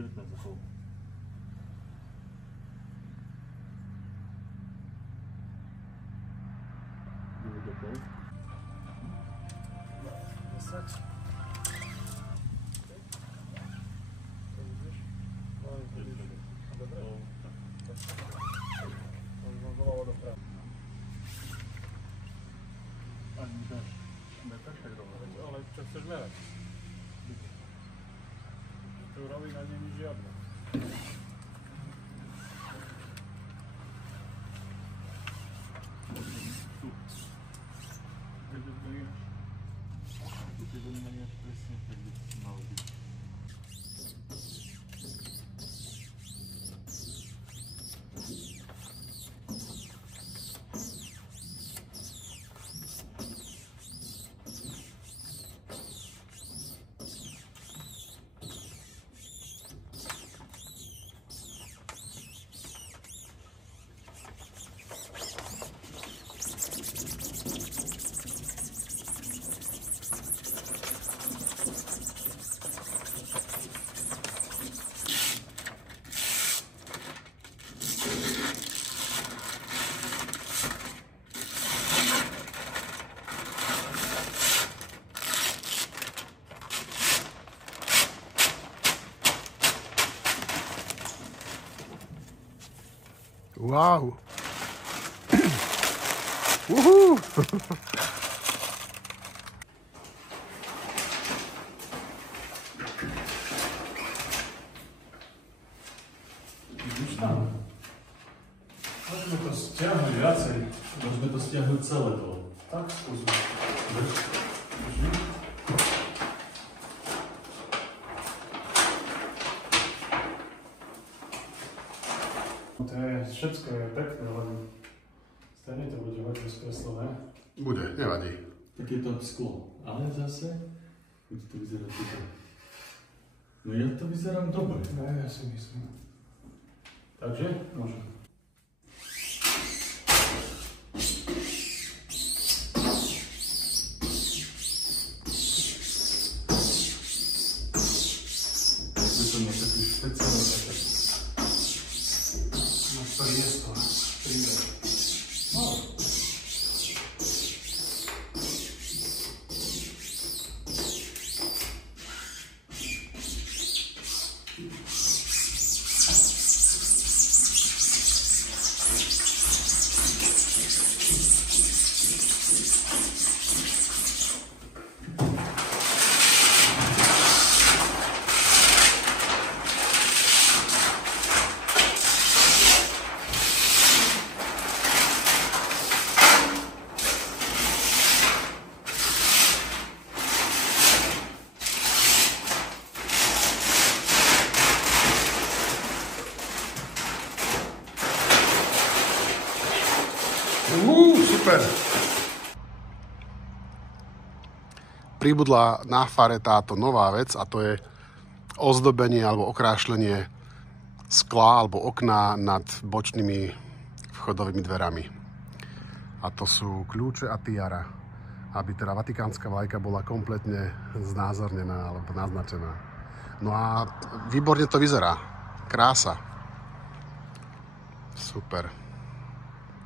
19,5. Ale čo chceš merať? Tu rovina nie je žiadna. Wow. Woohoo. Vidíš tam? Môžeme to stiahnuť viacej. Môžeme to stiahnuť celé dole. Tak skúsme. To je, všetko je pekné, len stejne to bude hodne skreslené. Bude, nevadí. Tak je to sklo. Ale zase, bude to vyzerať super. No ja to vyzerám dobre. No, ja si myslím. Takže, môžem. To nie je taký špeciálny efekt. No, priesto. Príde. No. Super. Pribudla na fare táto nová vec a to je ozdobenie alebo okrášlenie skla alebo okna nad bočnými vchodovými dverami. A to sú kľúče a tiara, aby teda vatikánska vlajka bola kompletne znázornená alebo naznačená. No a výborne to vyzerá. Krása. Super.